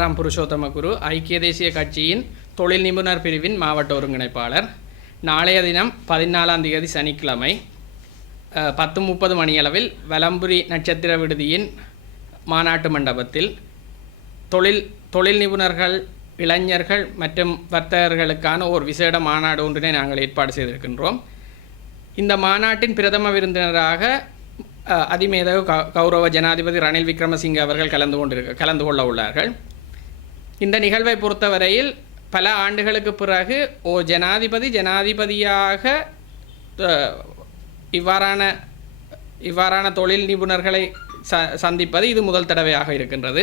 சீதாராம் புருஷோத்தம குரு ஐக்கிய தேசிய கட்சியின் தொழில் நிபுணர் பிரிவின் மாவட்ட ஒருங்கிணைப்பாளர். நாளைய தினம் பதினாலாம் தேதி சனிக்கிழமை பத்து முப்பது மணியளவில் வலம்புரி நட்சத்திர விடுதியின் மாநாட்டு மண்டபத்தில் தொழில் தொழில் நிபுணர்கள் இளைஞர்கள் மற்றும் வர்த்தகர்களுக்கான ஒரு விசேட மாநாடு ஒன்றினை நாங்கள் ஏற்பாடு செய்திருக்கின்றோம். இந்த மாநாட்டின் பிரதம விருந்தினராக அதிமேதக கௌரவ ஜனாதிபதி ரணில் விக்ரமசிங்க அவர்கள் கலந்து கொண்டிருக்க கலந்து கொள்ள உள்ளார்கள். இந்த நிகழ்வை பொறுத்தவரையில் பல ஆண்டுகளுக்கு பிறகு ஓ ஜனாதிபதி ஜனாதிபதியாக இவ்வாறான இவ்வாறான தொழில் நிபுணர்களை ச சந்திப்பது இது முதல் தடவையாக இருக்கின்றது.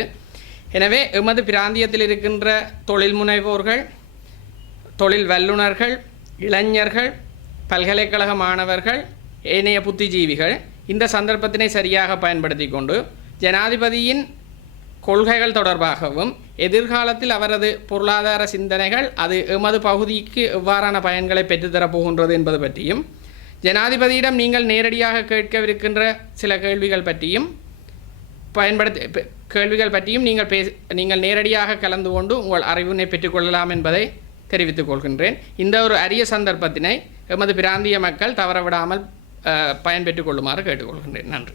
எனவே எமது பிராந்தியத்தில் இருக்கின்ற தொழில் முனைவோர்கள் தொழில் வல்லுநர்கள் இளைஞர்கள் பல்கலைக்கழக மாணவர்கள் ஏனைய புத்திஜீவிகள் இந்த சந்தர்ப்பத்தினை சரியாக பயன்படுத்தி கொண்டு ஜனாதிபதியின் கொள்கைகள் தொடர்பாகவும் எதிர்காலத்தில் அவரது பொருளாதார சிந்தனைகள் அது எமது பகுதிக்கு எவ்வாறான பயன்களை பெற்றுத்தரப் போகின்றது என்பது பற்றியும் ஜனாதிபதியிடம் நீங்கள் நேரடியாக கேட்கவிருக்கின்ற சில கேள்விகள் பற்றியும் பயன்படுத்தி கேள்விகள் பற்றியும் நீங்கள் பேச நீங்கள் நேரடியாக கலந்து கொண்டு உங்கள் அறிவினை பெற்றுக்கொள்ளலாம் என்பதை தெரிவித்துக் கொள்கின்றேன். இந்த ஒரு அரிய சந்தர்ப்பத்தினை எமது பிராந்திய மக்கள் தவறவிடாமல் பயன்பெற்றுக் கொள்ளுமாறு கேட்டுக்கொள்கின்றேன். நன்றி.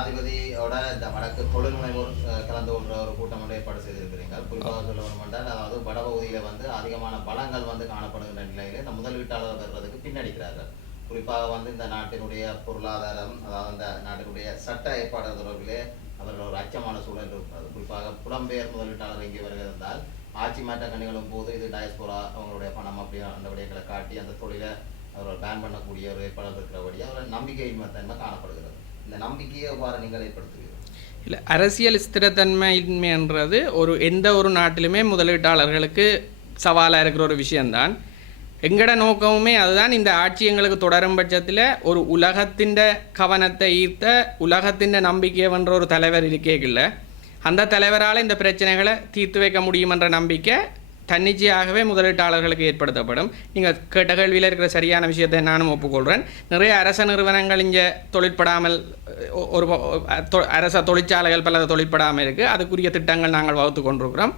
ஜனாதிபதியோட இந்த வடக்கு தொழில் முனைவோர் கலந்து கொள்ற ஒரு கூட்டம் ஒன்று ஏற்பாடு செய்திருக்கிறீங்க. குறிப்பாக சொல்ல வேண்டும் அதாவது வடபகுதியில் வந்து அதிகமான பலங்கள் வந்து காணப்படுகின்ற நிலையில இந்த முதலீட்டாளர் பெறுறதுக்கு பின்னடிக்கிறார்கள். குறிப்பாக வந்து இந்த நாட்டினுடைய பொருளாதாரம் அதாவது இந்த நாட்டினுடைய சட்ட ஏற்பாடு தொடர்பிலே அவர்கள் ஒரு அச்சமான சூழல் இருக்கிறது குறிப்பாக புலம்பெயர் முதலீட்டாளர் இங்கே வருகிறதால் ஆட்சி மாற்ற கணிகளும் போது இது டயஸ்போரா அவங்களுடைய பணம் அப்படி அந்த விடயங்களை காட்டி அந்த தொழிலை அவர்கள் பேன் பண்ணக்கூடிய ஒரு ஏற்பாடு இருக்கிறபடி அவர்கள் நம்பிக்கை தன்மை காணப்படுகிறது. இந்த நம்பிக்கையை எவ்வாறு நீங்கள் ஏற்படுத்துவீர்கள்? இல்லை அரசியல் ஸ்திரத்தன்மையின்மைன்றது ஒரு எந்த ஒரு நாட்டிலுமே முதலீட்டாளர்களுக்கு சவாலாக இருக்கிற ஒரு விஷயம்தான். எங்கட நோக்கமுமே அதுதான். இந்த ஆட்சி எங்களுக்கு தொடரும் பட்சத்தில் ஒரு உலகத்தின் கவனத்தை ஈர்த்த உலகத்தின் நம்பிக்கை என்ற ஒரு தலைவர் இருக்கேக்கில்ல. அந்த தலைவரால் இந்த பிரச்சனைகளை தீர்த்து வைக்க முடியுமென்ற நம்பிக்கை தன்னிச்சையாகவே முதலீட்டாளர்களுக்கு ஏற்படுத்தப்படும். நீங்கள் கேட்ட கேள்வியில் இருக்கிற சரியான விஷயத்தை நானும் ஒப்புக்கொள்கிறேன் நிறைய அரச நிறுவனங்கள் இங்கே தொழிற்படாமல் ஒரு தொ- அரச தொழிற்சாலைகள் பல தொழிற்படாமல் இருக்குது அதுக்குரிய திட்டங்கள் நாங்கள் வகுத்து கொண்டிருக்கிறோம்.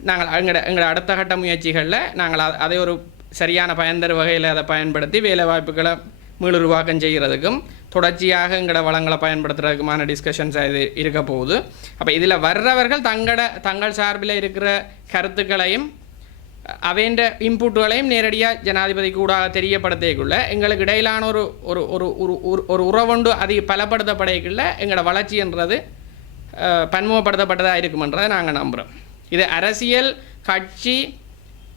நாங்கள் எங்களோட எங்களோட அடுத்த கட்ட முயற்சிகளில் நாங்கள் அதை ஒரு சரியான பயன் தரும் வகையில் அதை பயன்படுத்தி வேலை வாய்ப்புகளை மீளுருவாக்கம் செய்கிறதுக்கும் தொடர்ச்சியாக எங்களோட வளங்களை பயன்படுத்துறதுக்குமான டிஸ்கஷன்ஸ் இது இருக்க போகுது. அப்போ இதில் வர்றவர்கள் தங்களோட தங்கள் சார்பில் இருக்கிற கருத்துக்களையும் அவைன்ற இன்புட்டுகளையும் நேரடியாக ஜனாதிபதி கூட தெரியப்படுத்திக்குள்ள எங்களுக்கு இடையிலான ஒரு ஒரு ஒரு ஒரு ஒரு- ஒரு உறவுண்டு அதிக பலப்படுத்தப்படையக்குள்ள எங்களோட வளர்ச்சின்றது பன்முகப்படுத்தப்பட்டதாக இருக்குமென்றதை நாங்கள் நம்புகிறோம் இது அரசியல் கட்சி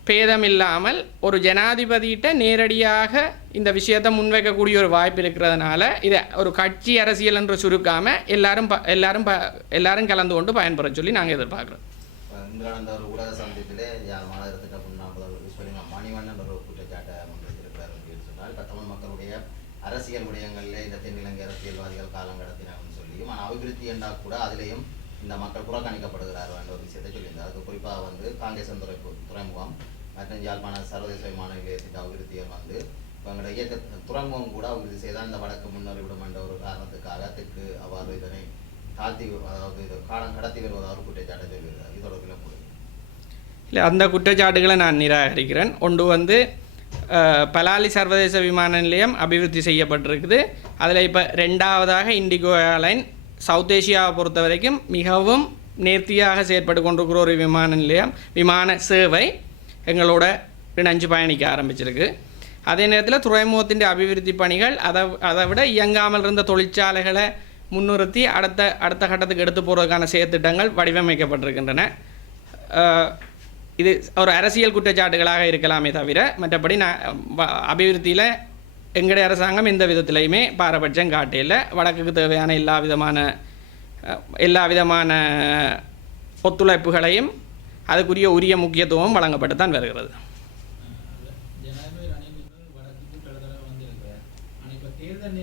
பேதம் இல்லாமல் ஒரு ஜனாதிபதியிட்ட நேரடியாக இந்த விஷயத்தை முன்வைக்கக்கூடிய ஒரு வாய்ப்பு இருக்கிறதுனால இதை ஒரு கட்சி அரசியல் என்று சுருக்காமல் எல்லாரும் ப எல்லாரும் ப எல்லாரும் கலந்து கொண்டு பயன்பெற சொல்லி நாங்கள் எதிர்பார்க்குறோம். சந்திப்பிலே மக்களுடைய அரசியல் விடயங்களிலே இந்த தென்னிலங்கை அரசியல்வாதிகள் காலம் கடத்தினாங்கன்னு சொல்லியும் ஆனால் அபிவிருத்தி என்றால் கூட அதிலேயும் இந்த மக்கள் புறக்கணிக்கப்படுகிறார்கள் என்ற ஒரு விஷயத்தை சொல்லியிருந்தார். அதுக்கு குறிப்பாக வந்து காங்கேசன் துறை துறைமுகம் மற்றும் யாழ்ப்பாண சர்வதேச விமான நிலையத்தின் அபிவிருத்திகள் வந்து இப்போ இயக்க துறைமுகம் கூட அபிவிருத்தி செய்தால் இந்த வடக்கு முன்னறிவிடும் என்ற ஒரு காரணத்துக்காக தெற்கு அவ்வாறு இதனை தாழ்த்தி அதாவது இது காலம் கடத்தி வருவதாக ஒரு குற்றச்சாட்டை சொல்லியிருக்கார் இதோட விளக்கம் இல்லை அந்த குற்றச்சாட்டுகளை நான் நிராகரிக்கிறேன். ஒன்று வந்து பலாலி சர்வதேச விமான நிலையம் அபிவிருத்தி செய்யப்பட்டிருக்குது. அதில் இப்போ ரெண்டாவதாக இண்டிகோ ஏர்லைன் சவுத் ஏசியாவை பொறுத்த வரைக்கும் மிகவும் நேர்த்தியாக செயற்பட்டு கொண்டிருக்கிற ஒரு விமான நிலையம் விமான சேவை எங்களோட இணைஞ்சு பயணிக்க ஆரம்பிச்சிருக்கு. அதே நேரத்தில் துறைமுகத்தின் அபிவிருத்தி பணிகள் அதை அதை விட இயங்காமல் இருந்த தொழிற்சாலைகளை முன்னிறுத்தி அடுத்த அடுத்த கட்டத்துக்கு எடுத்து போகிறதுக்கான செயற்திட்டங்கள் வடிவமைக்கப்பட்டிருக்கின்றன. இது ஒரு அரசியல் குற்றச்சாட்டுகளாக இருக்கலாமே தவிர மற்றபடி நான் அபிவிருத்தியில் எங்களுடைய அரசாங்கம் எந்த விதத்திலையுமே பாரபட்சம் காட்டியில் வடக்குக்கு தேவையான எல்லா விதமான எல்லா விதமான ஒத்துழைப்புகளையும் அதுக்குரிய உரிய முக்கியத்துவம் வழங்கப்பட்டு தான் வருகிறது. தேர்தல்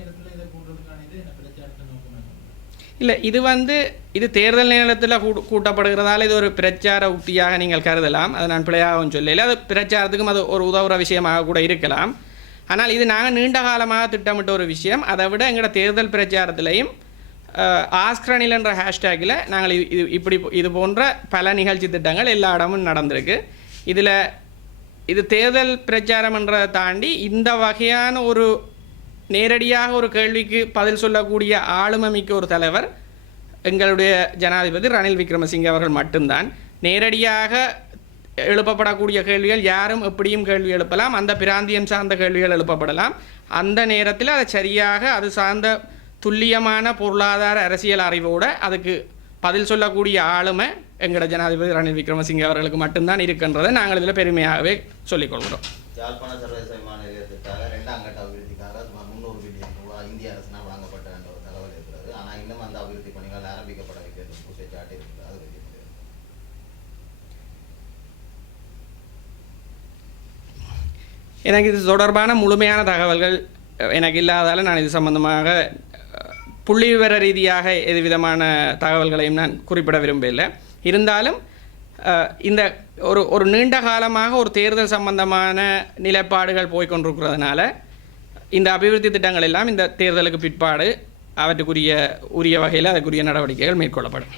இல்லை இது வந்து இது தேர்தல் நேரத்தில் கூ கூட்டப்படுகிறதால இது ஒரு பிரச்சார உத்தியாக நீங்கள் கருதலாம். அதை நான் பிழையாகவும் சொல்லல. அது பிரச்சாரத்துக்கும் அது ஒரு உதவுற விஷயமாக கூட இருக்கலாம். ஆனால் இது நாங்கள் நீண்ட காலமாக திட்டமிட்ட ஒரு விஷயம். அதை விட எங்களோட தேர்தல் பிரச்சாரத்திலையும் ஆஸ்க்ரனில் என்ற ஹேஷ்டேக்கில் நாங்கள் இது இப்படி இது போன்ற பல நிகழ்ச்சி திட்டங்கள் எல்லா இடமும் நடந்திருக்கு. இதில் இது தேர்தல் பிரச்சாரம் என்றதை தாண்டி இந்த வகையான ஒரு நேரடியாக ஒரு கேள்விக்கு பதில் சொல்லக்கூடிய ஆளுமமிக்க ஒரு தலைவர் எங்களுடைய ஜனாதிபதி ரணில் விக்ரமசிங்கே அவர்கள் மட்டும்தான். நேரடியாக எழுப்பப்படக்கூடிய கேள்விகள் யாரும் எப்படியும் கேள்வி எழுப்பலாம். அந்த பிராந்தியம் சார்ந்த கேள்விகள் எழுப்பப்படலாம். அந்த நேரத்தில் அதை சரியாக அது சார்ந்த துல்லியமான பொருளாதார அரசியல் அறிவோடு அதுக்கு பதில் சொல்லக்கூடிய ஆளுமை எங்களோட ஜனாதிபதி ரணில் விக்ரமசிங்கே அவர்களுக்கு மட்டும்தான் இருக்கின்றதை நாங்கள் இதில் பெருமையாகவே சொல்லிக்கொள்கிறோம் யாழ்ப்பாண சர்வதேச விமான நிலையத்திற்காக ரெண்டாம் கட்ட அபிவிருத்திக்காக சுமார் முந்நூறு பில்லியன் ரூபாய் இந்திய அரசினால் வழங்கப்பட்ட என்ற ஒரு தகவல் இருக்கிறது. ஆனால் இன்னும் அந்த அபிவிருத்தி பணிகள் ஆரம்பிக்கப்பட வைக்கிறது குற்றச்சாட்டு இருக்கிறது எனக்கு இது தொடர்பான முழுமையான தகவல்கள் எனக்கு இல்லாதால நான் இது சம்பந்தமாக புள்ளிவிவர புள்ளி விவர ரீதியாக எது விதமான தகவல்களையும் நான் குறிப்பிட விரும்பவில்லை. இருந்தாலும் இந்த ஒரு ஒரு நீண்ட காலமாக ஒரு தேர்தல் சம்பந்தமான நிலைப்பாடுகள் போய்கொண்டிருக்கிறதுனால இந்த அபிவிருத்தி திட்டங்கள் எல்லாம் இந்த தேர்தலுக்கு பிற்பாடு அவற்றுக்குரிய உரிய வகையில் அதற்குரிய நடவடிக்கைகள் மேற்கொள்ளப்படும்.